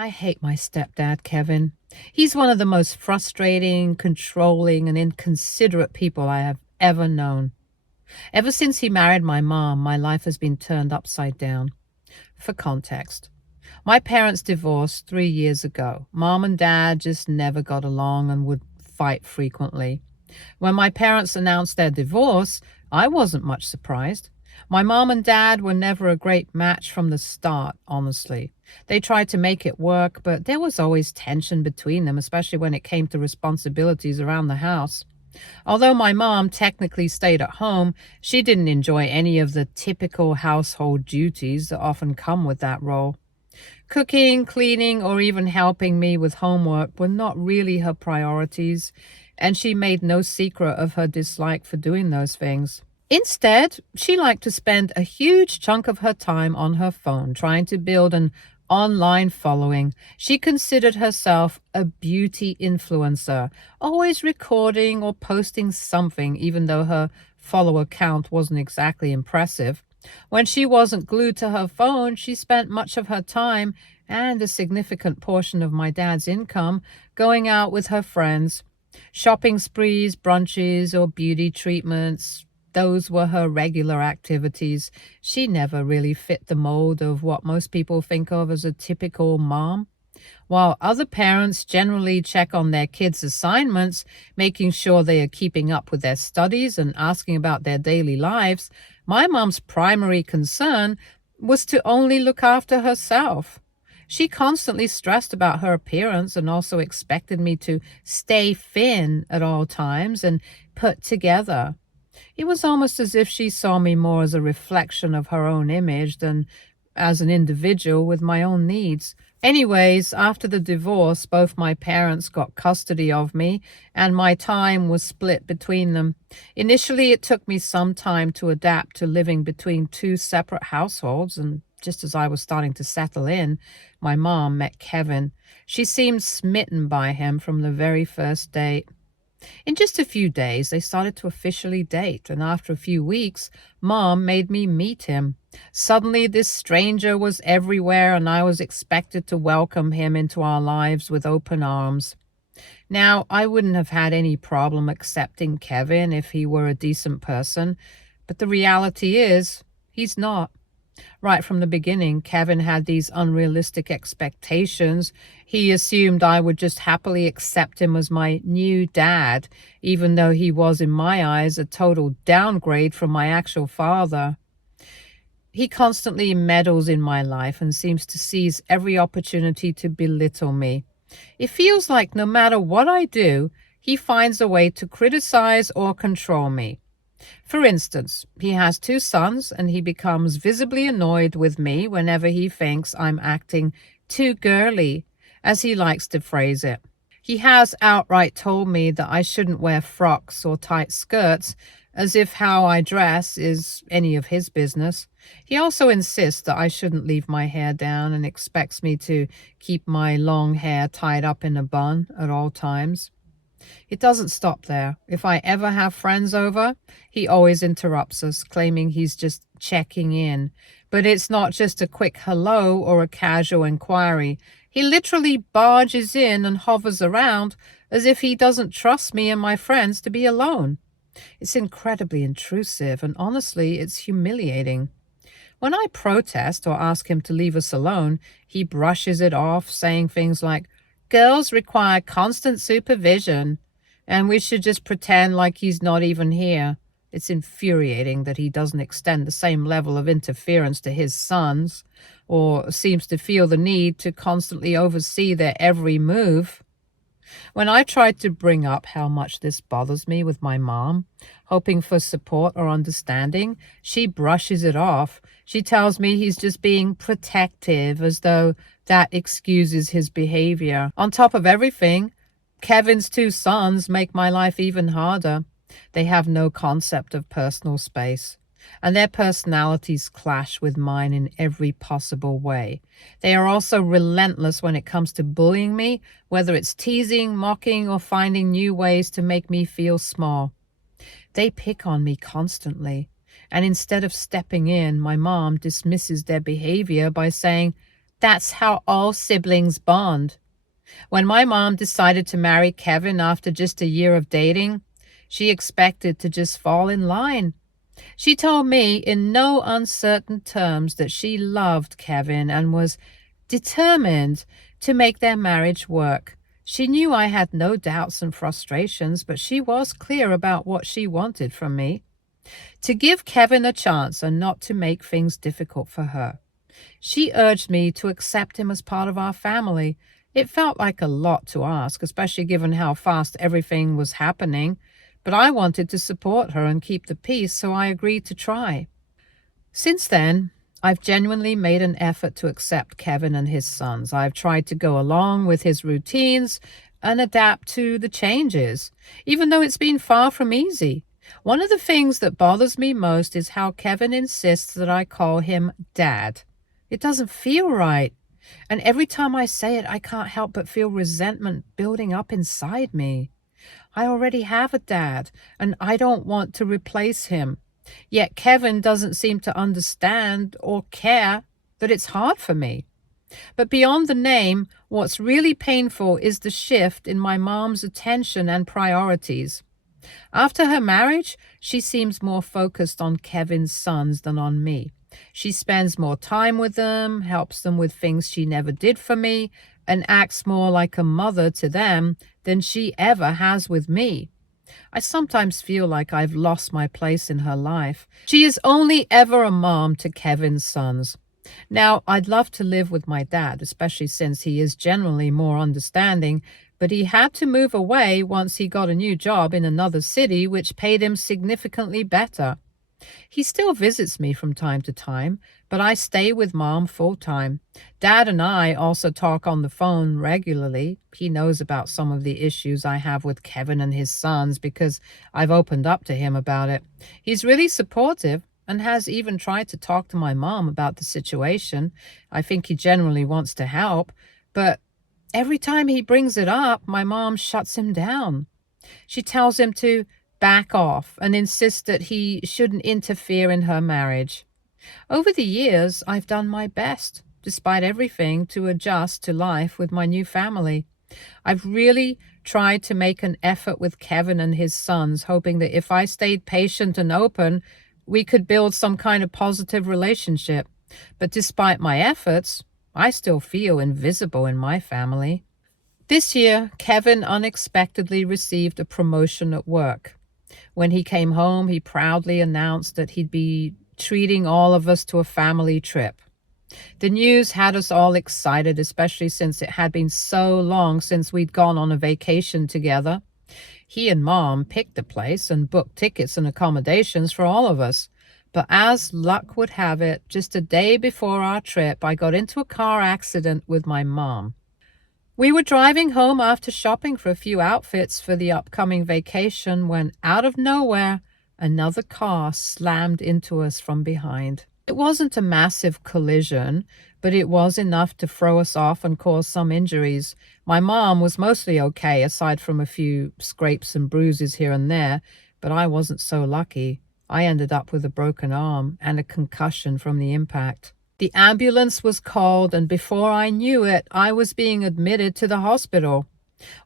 I hate my stepdad, Kevin. He's one of the most frustrating, controlling, and inconsiderate people I have ever known. Ever since he married my mom, my life has been turned upside down. For context, my parents divorced 3 years ago. Mom and dad just never got along and would fight frequently. When my parents announced their divorce, I wasn't much surprised. My mom and dad were never a great match from the start, honestly. They tried to make it work, but there was always tension between them, especially when it came to responsibilities around the house. Although my mom technically stayed at home, she didn't enjoy any of the typical household duties that often come with that role. Cooking, cleaning, or even helping me with homework were not really her priorities, and she made no secret of her dislike for doing those things. Instead, she liked to spend a huge chunk of her time on her phone trying to build an online following. She considered herself a beauty influencer, always recording or posting something, even though her follower count wasn't exactly impressive. When she wasn't glued to her phone, she spent much of her time and a significant portion of my dad's income going out with her friends. Shopping sprees, brunches, or beauty treatments, those were her regular activities. She never really fit the mold of what most people think of as a typical mom. While other parents generally check on their kids' assignments, making sure they are keeping up with their studies and asking about their daily lives, my mom's primary concern was to only look after herself. She constantly stressed about her appearance and also expected me to stay thin at all times and put together. It was almost as if she saw me more as a reflection of her own image than as an individual with my own needs. Anyways, after the divorce, both my parents got custody of me, and my time was split between them. Initially, it took me some time to adapt to living between two separate households, and just as I was starting to settle in, my mom met Kevin. She seemed smitten by him from the very first date. In just a few days, they started to officially date, and after a few weeks, Mom made me meet him. Suddenly, this stranger was everywhere, and I was expected to welcome him into our lives with open arms. Now, I wouldn't have had any problem accepting Kevin if he were a decent person, but the reality is, he's not. Right from the beginning, Kevin had these unrealistic expectations. He assumed I would just happily accept him as my new dad, even though he was, in my eyes, a total downgrade from my actual father. He constantly meddles in my life and seems to seize every opportunity to belittle me. It feels like no matter what I do, he finds a way to criticize or control me. For instance, he has two sons, and he becomes visibly annoyed with me whenever he thinks I'm acting too girly, as he likes to phrase it. He has outright told me that I shouldn't wear frocks or tight skirts, as if how I dress is any of his business. He also insists that I shouldn't leave my hair down and expects me to keep my long hair tied up in a bun at all times. It doesn't stop there. If I ever have friends over, he always interrupts us, claiming he's just checking in. But it's not just a quick hello or a casual inquiry. He literally barges in and hovers around as if he doesn't trust me and my friends to be alone. It's incredibly intrusive, and honestly, it's humiliating. When I protest or ask him to leave us alone, he brushes it off, saying things like, "Girls require constant supervision, and we should just pretend like he's not even here." It's infuriating that he doesn't extend the same level of interference to his sons, or seems to feel the need to constantly oversee their every move. When I tried to bring up how much this bothers me with my mom, hoping for support or understanding, she brushes it off. She tells me he's just being protective, as though that excuses his behavior. On top of everything, Kevin's two sons make my life even harder. They have no concept of personal space, and their personalities clash with mine in every possible way. They are also relentless when it comes to bullying me, whether it's teasing, mocking, or finding new ways to make me feel small. They pick on me constantly, and instead of stepping in, my mom dismisses their behavior by saying, That's how all siblings bond. When my mom decided to marry Kevin after just a year of dating, she expected to just fall in line. She told me in no uncertain terms that she loved Kevin and was determined to make their marriage work. She knew I had no doubts and frustrations, but she was clear about what she wanted from me: to give Kevin a chance and not to make things difficult for her. She urged me to accept him as part of our family. It felt like a lot to ask, especially given how fast everything was happening, but I wanted to support her and keep the peace, so I agreed to try. Since then, I've genuinely made an effort to accept Kevin and his sons. I've tried to go along with his routines and adapt to the changes, even though it's been far from easy. One of the things that bothers me most is how Kevin insists that I call him Dad. It doesn't feel right. And every time I say it, I can't help but feel resentment building up inside me. I already have a dad, and I don't want to replace him. Yet Kevin doesn't seem to understand or care that it's hard for me. But beyond the name, what's really painful is the shift in my mom's attention and priorities. After her marriage, she seems more focused on Kevin's sons than on me. She spends more time with them, helps them with things she never did for me, and acts more like a mother to them than she ever has with me. I sometimes feel like I've lost my place in her life. She is only ever a mom to Kevin's sons. Now, I'd love to live with my dad, especially since he is generally more understanding, but he had to move away once he got a new job in another city, which paid him significantly better. He still visits me from time to time, but I stay with Mom full time. Dad and I also talk on the phone regularly. He knows about some of the issues I have with Kevin and his sons because I've opened up to him about it. He's really supportive and has even tried to talk to my mom about the situation. I think he generally wants to help, but every time he brings it up, my mom shuts him down. She tells him to back off and insist that he shouldn't interfere in her marriage. Over the years, I've done my best, despite everything, to adjust to life with my new family. I've really tried to make an effort with Kevin and his sons, hoping that if I stayed patient and open, we could build some kind of positive relationship. But despite my efforts, I still feel invisible in my family. This year, Kevin unexpectedly received a promotion at work. When he came home, he proudly announced that he'd be treating all of us to a family trip. The news had us all excited, especially since it had been so long since we'd gone on a vacation together. He and Mom picked the place and booked tickets and accommodations for all of us. But as luck would have it, just a day before our trip, I got into a car accident with my mom. We were driving home after shopping for a few outfits for the upcoming vacation when, out of nowhere, another car slammed into us from behind. It wasn't a massive collision, but it was enough to throw us off and cause some injuries. My mom was mostly okay, aside from a few scrapes and bruises here and there, but I wasn't so lucky. I ended up with a broken arm and a concussion from the impact. The ambulance was called, and before I knew it, I was being admitted to the hospital.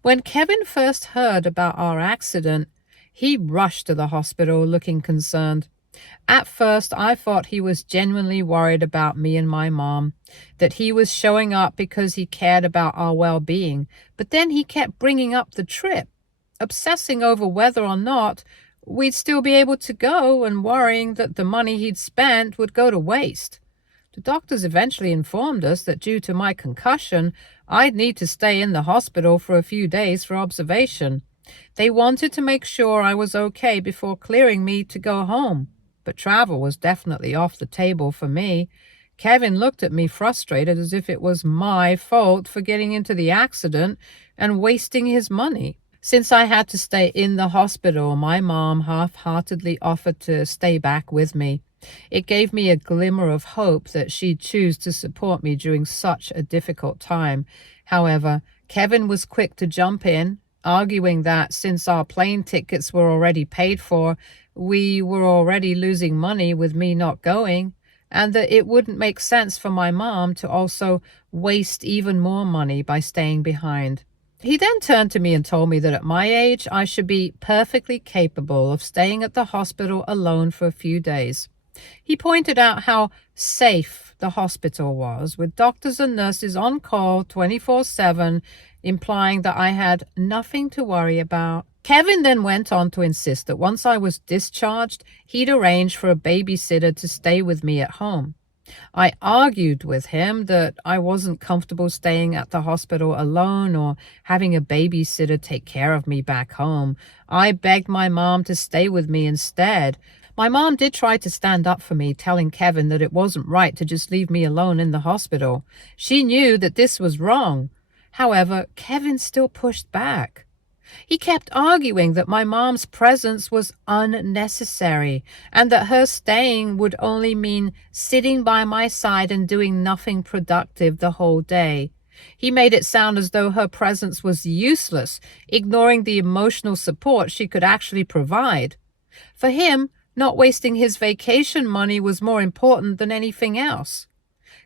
When Kevin first heard about our accident, he rushed to the hospital looking concerned. At first, I thought he was genuinely worried about me and my mom, that he was showing up because he cared about our well-being. But then he kept bringing up the trip, obsessing over whether or not we'd still be able to go and worrying that the money he'd spent would go to waste. The doctors eventually informed us that due to my concussion, I'd need to stay in the hospital for a few days for observation. They wanted to make sure I was okay before clearing me to go home, but travel was definitely off the table for me. Kevin looked at me frustrated as if it was my fault for getting into the accident and wasting his money. Since I had to stay in the hospital, my mom half-heartedly offered to stay back with me. It gave me a glimmer of hope that she'd choose to support me during such a difficult time. However, Kevin was quick to jump in, arguing that since our plane tickets were already paid for, we were already losing money with me not going, and that it wouldn't make sense for my mom to also waste even more money by staying behind. He then turned to me and told me that at my age, I should be perfectly capable of staying at the hospital alone for a few days. He pointed out how safe the hospital was, with doctors and nurses on call 24/7, implying that I had nothing to worry about. Kevin then went on to insist that once I was discharged, he'd arrange for a babysitter to stay with me at home. I argued with him that I wasn't comfortable staying at the hospital alone or having a babysitter take care of me back home. I begged my mom to stay with me instead. My mom did try to stand up for me, telling Kevin that it wasn't right to just leave me alone in the hospital. She knew that this was wrong. However, Kevin still pushed back. He kept arguing that my mom's presence was unnecessary and that her staying would only mean sitting by my side and doing nothing productive the whole day. He made it sound as though her presence was useless, ignoring the emotional support she could actually provide. For him, not wasting his vacation money was more important than anything else.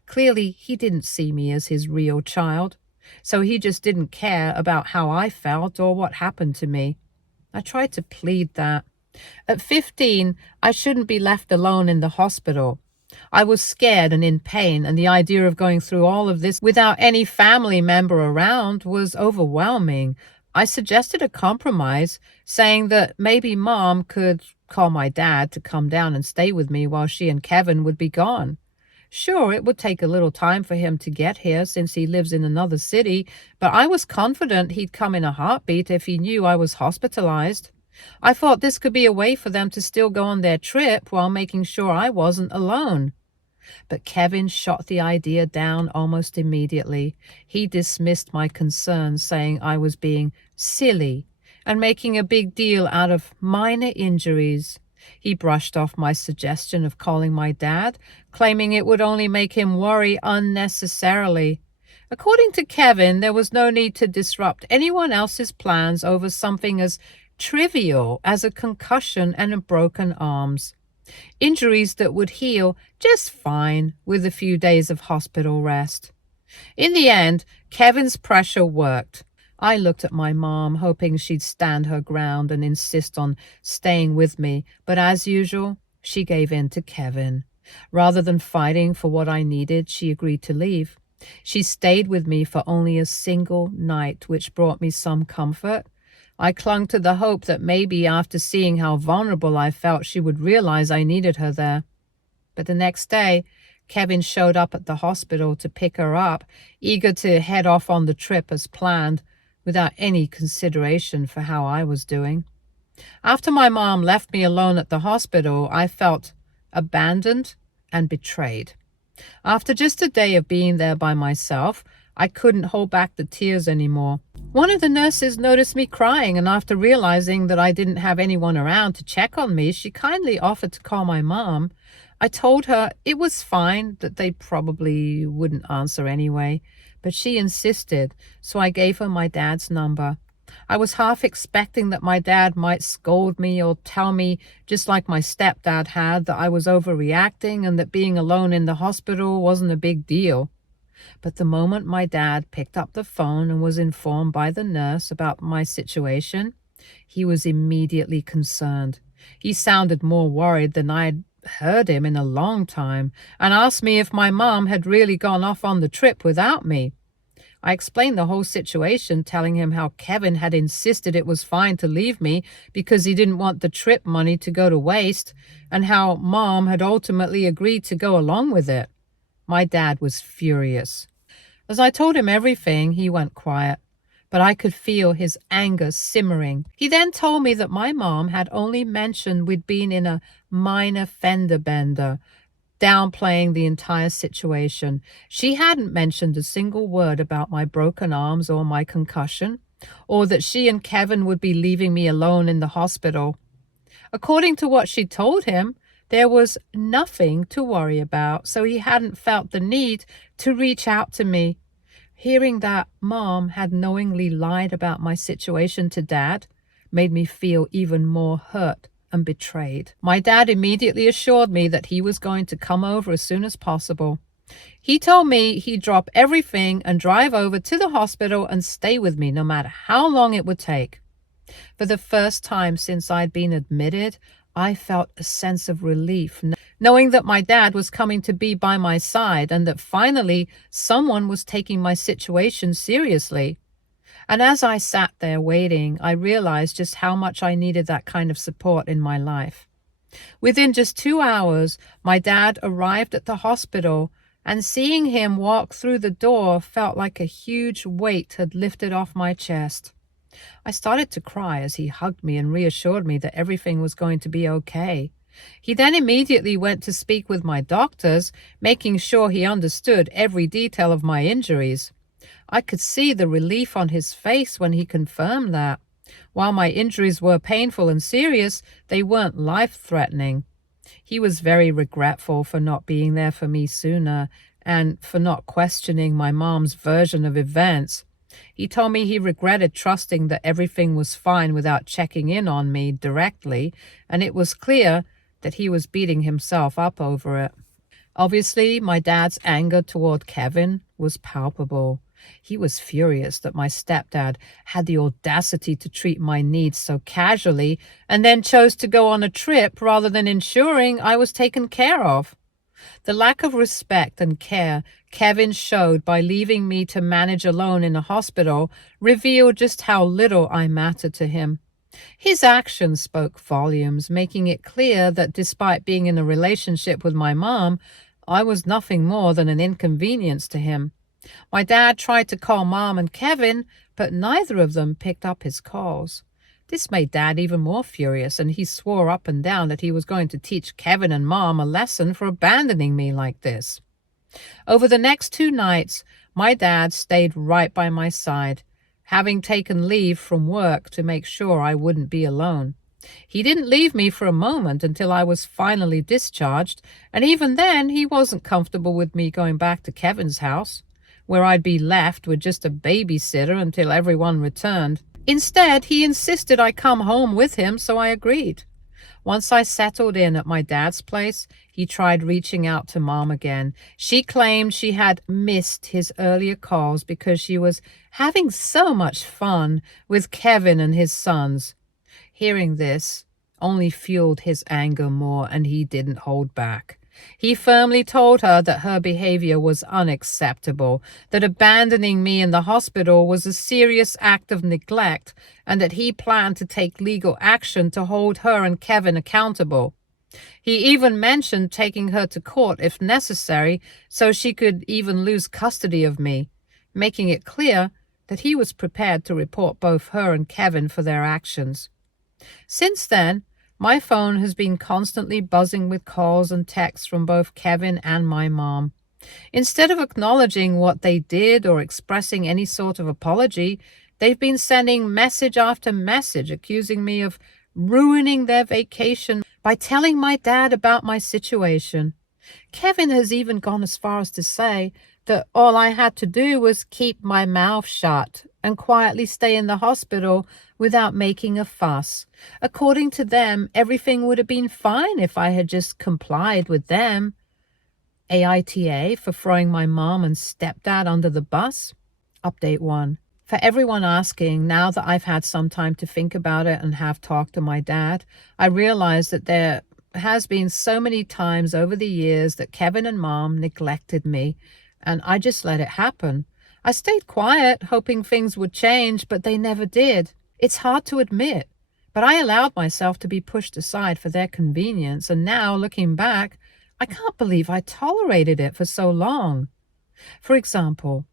Clearly, he didn't see me as his real child, so he just didn't care about how I felt or what happened to me. I tried to plead that. At 15, I shouldn't be left alone in the hospital. I was scared and in pain, and the idea of going through all of this without any family member around was overwhelming. I suggested a compromise, saying that maybe Mom could call my dad to come down and stay with me while she and Kevin would be gone. Sure, it would take a little time for him to get here since he lives in another city, but I was confident he'd come in a heartbeat if he knew I was hospitalized. I thought this could be a way for them to still go on their trip while making sure I wasn't alone. But Kevin shot the idea down almost immediately. He dismissed my concerns, saying I was being silly and making a big deal out of minor injuries. He brushed off my suggestion of calling my dad, claiming it would only make him worry unnecessarily. According to Kevin, there was no need to disrupt anyone else's plans over something as trivial as a concussion and broken arms. Injuries that would heal just fine with a few days of hospital rest. In the end, Kevin's pressure worked. I looked at my mom, hoping she'd stand her ground and insist on staying with me, but as usual, she gave in to Kevin. Rather than fighting for what I needed, she agreed to leave. She stayed with me for only a single night, which brought me some comfort. I clung to the hope that maybe after seeing how vulnerable I felt, she would realize I needed her there. But the next day, Kevin showed up at the hospital to pick her up, eager to head off on the trip as planned, without any consideration for how I was doing. After my mom left me alone at the hospital, I felt abandoned and betrayed. After just a day of being there by myself, I couldn't hold back the tears anymore. One of the nurses noticed me crying, and after realizing that I didn't have anyone around to check on me, she kindly offered to call my mom. I told her it was fine, that they probably wouldn't answer anyway, but she insisted, so I gave her my dad's number. I was half expecting that my dad might scold me or tell me, just like my stepdad had, that I was overreacting and that being alone in the hospital wasn't a big deal. But the moment my dad picked up the phone and was informed by the nurse about my situation, he was immediately concerned. He sounded more worried than I'd heard him in a long time, and asked me if my mom had really gone off on the trip without me. I explained the whole situation, telling him how Kevin had insisted it was fine to leave me because he didn't want the trip money to go to waste, and how Mom had ultimately agreed to go along with it. My dad was furious. As I told him everything, he went quiet, but I could feel his anger simmering. He then told me that my mom had only mentioned we'd been in a minor fender bender, downplaying the entire situation. She hadn't mentioned a single word about my broken arms or my concussion, or that she and Kevin would be leaving me alone in the hospital. According to what she told him, there was nothing to worry about, so he hadn't felt the need to reach out to me. Hearing that Mom had knowingly lied about my situation to Dad made me feel even more hurt and betrayed. My dad immediately assured me that he was going to come over as soon as possible. He told me he'd drop everything and drive over to the hospital and stay with me no matter how long it would take. For the first time since I'd been admitted, I felt a sense of relief, knowing that my dad was coming to be by my side and that finally someone was taking my situation seriously. And as I sat there waiting, I realized just how much I needed that kind of support in my life. Within just 2 hours, my dad arrived at the hospital, and seeing him walk through the door felt like a huge weight had lifted off my chest. I started to cry as he hugged me and reassured me that everything was going to be okay. He then immediately went to speak with my doctors, making sure he understood every detail of my injuries. I could see the relief on his face when he confirmed that. While my injuries were painful and serious, they weren't life-threatening. He was very regretful for not being there for me sooner and for not questioning my mom's version of events. He told me he regretted trusting that everything was fine without checking in on me directly, and it was clear that he was beating himself up over it. Obviously, my dad's anger toward Kevin was palpable. He was furious that my stepdad had the audacity to treat my needs so casually and then chose to go on a trip rather than ensuring I was taken care of. The lack of respect and care Kevin showed by leaving me to manage alone in a hospital revealed just how little I mattered to him. His actions spoke volumes, making it clear that despite being in a relationship with my mom, I was nothing more than an inconvenience to him. My dad tried to call Mom and Kevin, but neither of them picked up his calls. This made Dad even more furious, and he swore up and down that he was going to teach Kevin and Mom a lesson for abandoning me like this. Over the next 2 nights, my dad stayed right by my side, having taken leave from work to make sure I wouldn't be alone. He didn't leave me for a moment until I was finally discharged, and even then he wasn't comfortable with me going back to Kevin's house, where I'd be left with just a babysitter until everyone returned. Instead, he insisted I come home with him, so I agreed. Once I settled in at my dad's place, he tried reaching out to Mom again. She claimed she had missed his earlier calls because she was having so much fun with Kevin and his sons. Hearing this only fueled his anger more, and he didn't hold back. He firmly told her that her behavior was unacceptable, that abandoning me in the hospital was a serious act of neglect, and that he planned to take legal action to hold her and Kevin accountable. He even mentioned taking her to court if necessary, so she could even lose custody of me, making it clear that he was prepared to report both her and Kevin for their actions. Since then, my phone has been constantly buzzing with calls and texts from both Kevin and my mom. Instead of acknowledging what they did or expressing any sort of apology, they've been sending message after message accusing me of ruining their vacation by telling my dad about my situation. Kevin has even gone as far as to say that all I had to do was keep my mouth shut and quietly stay in the hospital without making a fuss. According to them, everything would have been fine if I had just complied with them. AITA for throwing my mom and stepdad under the bus? Update 1. For everyone asking, now that I've had some time to think about it and have talked to my dad, I realize that there has been so many times over the years that Kevin and Mom neglected me, and I just let it happen. I stayed quiet, hoping things would change, but they never did. It's hard to admit, but I allowed myself to be pushed aside for their convenience, and now, looking back, I can't believe I tolerated it for so long. For example,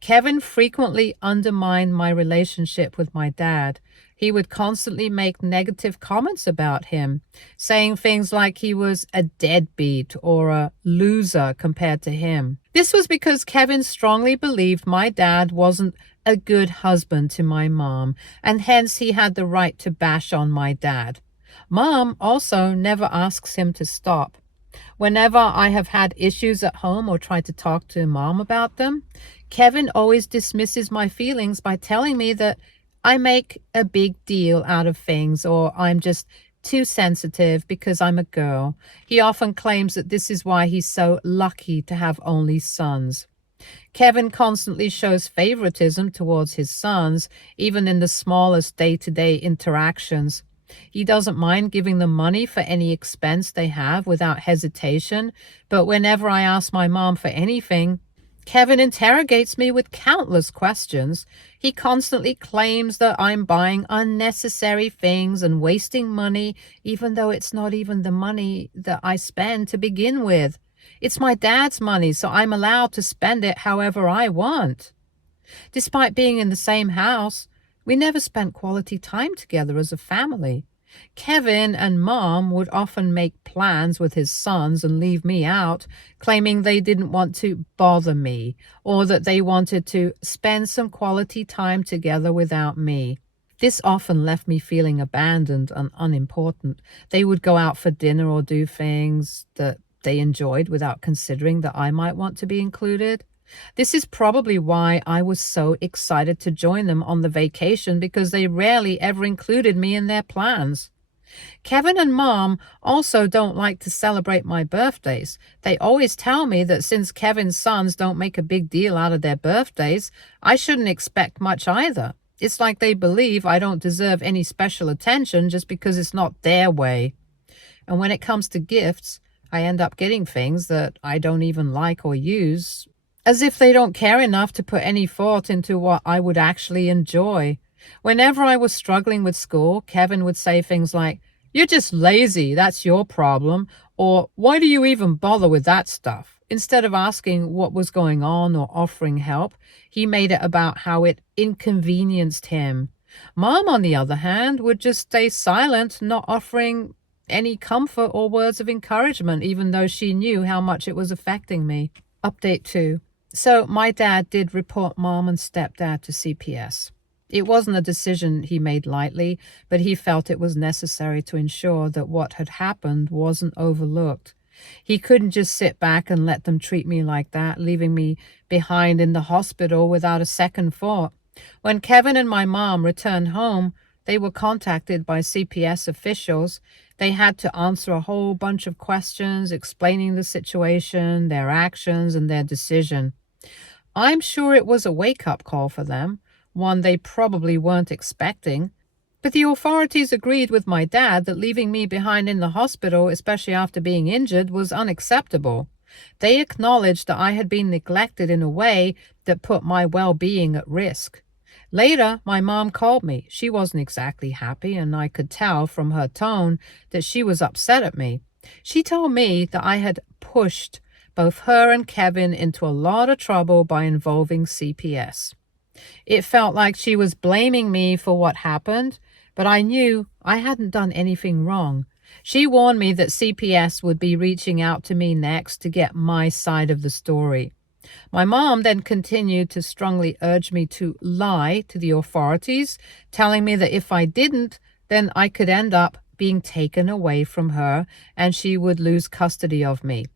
Kevin frequently undermined my relationship with my dad. He would constantly make negative comments about him, saying things like he was a deadbeat or a loser compared to him. This was because Kevin strongly believed my dad wasn't a good husband to my mom, and hence he had the right to bash on my dad. Mom also never asks him to stop. Whenever I have had issues at home or tried to talk to Mom about them, Kevin always dismisses my feelings by telling me that I make a big deal out of things or I'm just Too sensitive because I'm a girl. He often claims that this is why he's so lucky to have only sons. Kevin constantly shows favoritism towards his sons, even in the smallest day-to-day interactions. He doesn't mind giving them money for any expense they have without hesitation, but whenever I ask my mom for anything, Kevin interrogates me with countless questions. He constantly claims that I'm buying unnecessary things and wasting money, even though it's not even the money that I spend to begin with. It's my dad's money, so I'm allowed to spend it however I want. Despite being in the same house, we never spent quality time together as a family. Kevin and Mom would often make plans with his sons and leave me out, claiming they didn't want to bother me or that they wanted to spend some quality time together without me. This often left me feeling abandoned and unimportant. They would go out for dinner or do things that they enjoyed without considering that I might want to be included. This is probably why I was so excited to join them on the vacation, because they rarely ever included me in their plans. Kevin and Mom also don't like to celebrate my birthdays. They always tell me that since Kevin's sons don't make a big deal out of their birthdays, I shouldn't expect much either. It's like they believe I don't deserve any special attention just because it's not their way. And when it comes to gifts, I end up getting things that I don't even like or use, as if they don't care enough to put any thought into what I would actually enjoy. Whenever I was struggling with school, Kevin would say things like, "You're just lazy, that's your problem," or "Why do you even bother with that stuff?" Instead of asking what was going on or offering help, he made it about how it inconvenienced him. Mom, on the other hand, would just stay silent, not offering any comfort or words of encouragement, even though she knew how much it was affecting me. Update 2. So my dad did report Mom and Stepdad to CPS. It wasn't a decision he made lightly, but he felt it was necessary to ensure that what had happened wasn't overlooked. He couldn't just sit back and let them treat me like that, leaving me behind in the hospital without a second thought. When Kevin and my mom returned home, they were contacted by CPS officials. They had to answer a whole bunch of questions explaining the situation, their actions, and their decision. I'm sure it was a wake-up call for them, one they probably weren't expecting. But the authorities agreed with my dad that leaving me behind in the hospital, especially after being injured, was unacceptable. They acknowledged that I had been neglected in a way that put my well-being at risk. Later, my mom called me. She wasn't exactly happy, and I could tell from her tone that she was upset at me. She told me that I had pushed both her and Kevin into a lot of trouble by involving CPS. It felt like she was blaming me for what happened, but I knew I hadn't done anything wrong. She warned me that CPS would be reaching out to me next to get my side of the story. My mom then continued to strongly urge me to lie to the authorities, telling me that if I didn't, then I could end up being taken away from her and she would lose custody of me.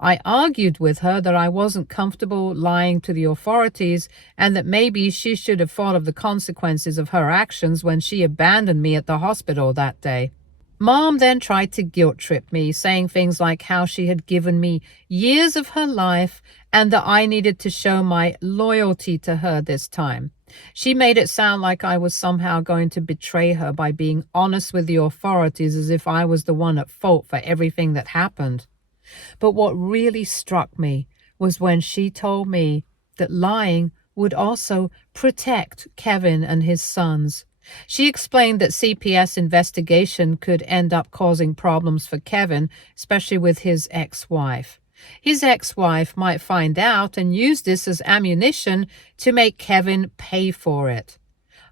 I argued with her that I wasn't comfortable lying to the authorities and that maybe she should have thought of the consequences of her actions when she abandoned me at the hospital that day. Mom then tried to guilt trip me, saying things like how she had given me years of her life and that I needed to show my loyalty to her this time. She made it sound like I was somehow going to betray her by being honest with the authorities, as if I was the one at fault for everything that happened. But what really struck me was when she told me that lying would also protect Kevin and his sons. She explained that CPS investigation could end up causing problems for Kevin, especially with his ex-wife. His ex-wife might find out and use this as ammunition to make Kevin pay for it.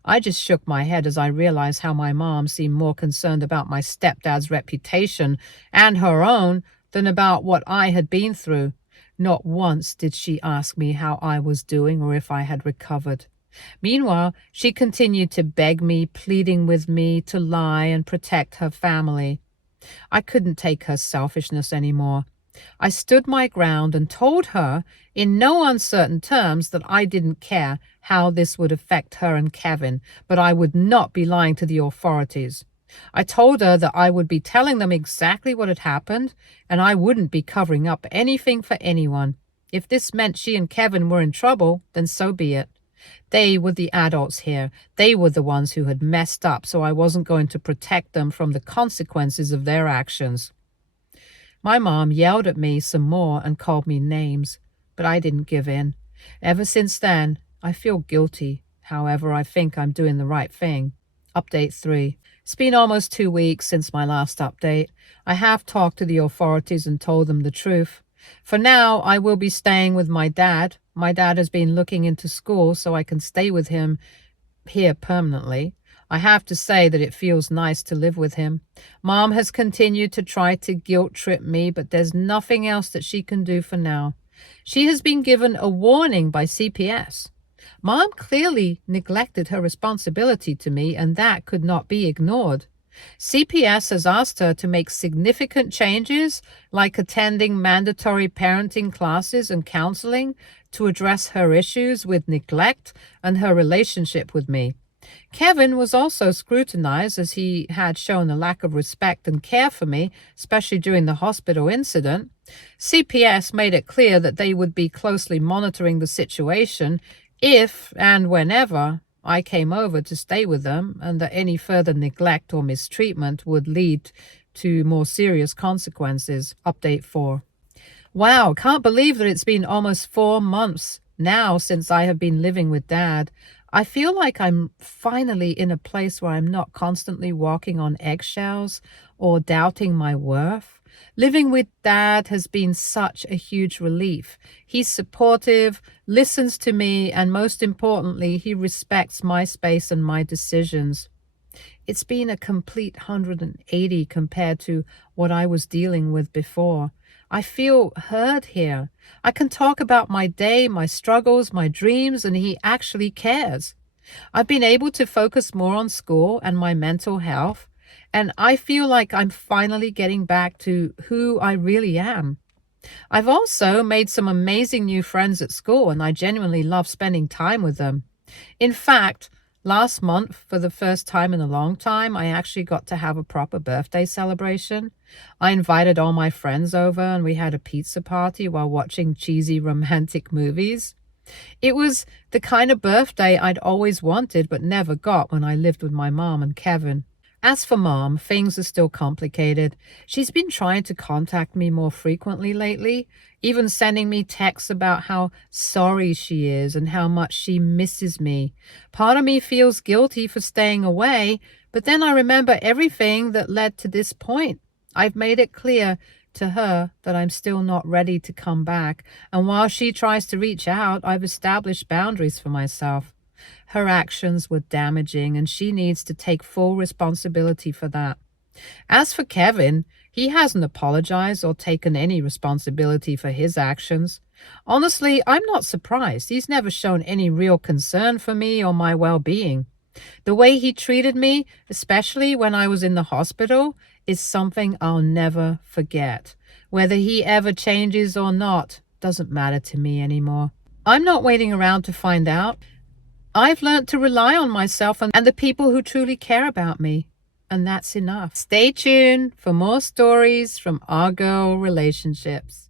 I just shook my head as I realized how my mom seemed more concerned about my stepdad's reputation and her own than about what I had been through. Not once did she ask me how I was doing or if I had recovered. Meanwhile, she continued to beg me, pleading with me to lie and protect her family. I couldn't take her selfishness anymore. I stood my ground and told her in no uncertain terms that I didn't care how this would affect her and Kevin, but I would not be lying to the authorities. I told her that I would be telling them exactly what had happened, and I wouldn't be covering up anything for anyone. If this meant she and Kevin were in trouble, then so be it. They were the adults here. They were the ones who had messed up, so I wasn't going to protect them from the consequences of their actions. My mom yelled at me some more and called me names, but I didn't give in. Ever since then, I feel guilty. However, I think I'm doing the right thing. Update 3. It's been almost 2 weeks since my last update. I have talked to the authorities and told them the truth. For now, I will be staying with my dad. My dad has been looking into school so I can stay with him here permanently. I have to say that it feels nice to live with him. Mom has continued to try to guilt trip me, but there's nothing else that she can do for now. She has been given a warning by CPS. Mom clearly neglected her responsibility to me, and that could not be ignored. CPS has asked her to make significant changes, like attending mandatory parenting classes and counseling, to address her issues with neglect and her relationship with me. Kevin was also scrutinized as he had shown a lack of respect and care for me, especially during the hospital incident. CPS made it clear that they would be closely monitoring the situation if and whenever I came over to stay with them, and that any further neglect or mistreatment would lead to more serious consequences. Update 4. Wow, can't believe that it's been almost 4 months now since I have been living with Dad. I feel like I'm finally in a place where I'm not constantly walking on eggshells or doubting my worth. Living with Dad has been such a huge relief. He's supportive, listens to me, and most importantly, he respects my space and my decisions. It's been a complete 180 compared to what I was dealing with before. I feel heard here. I can talk about my day, my struggles, my dreams, and he actually cares. I've been able to focus more on school and my mental health, and I feel like I'm finally getting back to who I really am. I've also made some amazing new friends at school, and I genuinely love spending time with them. In fact, last month, for the first time in a long time, I actually got to have a proper birthday celebration. I invited all my friends over and we had a pizza party while watching cheesy romantic movies. It was the kind of birthday I'd always wanted but never got when I lived with my mom and Kevin. As for Mom, things are still complicated. She's been trying to contact me more frequently lately, even sending me texts about how sorry she is and how much she misses me. Part of me feels guilty for staying away, but then I remember everything that led to this point. I've made it clear to her that I'm still not ready to come back, and while she tries to reach out, I've established boundaries for myself. Her actions were damaging, and she needs to take full responsibility for that. As for Kevin, he hasn't apologized or taken any responsibility for his actions. Honestly, I'm not surprised. He's never shown any real concern for me or my well-being. The way he treated me, especially when I was in the hospital, is something I'll never forget. Whether he ever changes or not doesn't matter to me anymore. I'm not waiting around to find out. I've learned to rely on myself and the people who truly care about me, and that's enough. Stay tuned for more stories from our girl relationships.